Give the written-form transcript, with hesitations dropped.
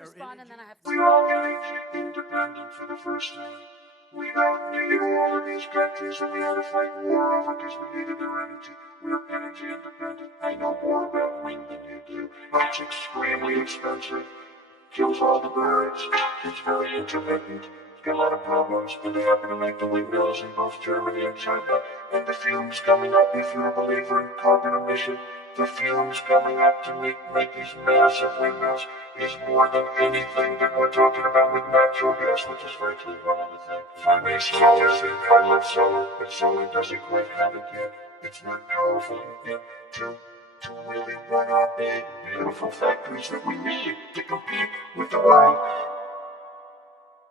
respond, and then I have We to. are energy independent for the first time. We don't need all of these countries that we had to fight war over because we needed their energy. We're energy independent. I know more about wind than you do. It's extremely expensive. Kills all the birds. It's very intermittent. It's got a lot of problems, but they happen to make the windmills in both Germany and China. And the fumes coming up, if you're a believer in carbon emission, the fumes coming up to make these massive windmills is more than anything that we're talking about with natural gas, which is very clean. One other thing. If I may solar thing, I love solar, but solar doesn't quite have it yet. It's not powerful yet to really run our big, beautiful factories that we need to compete with the world.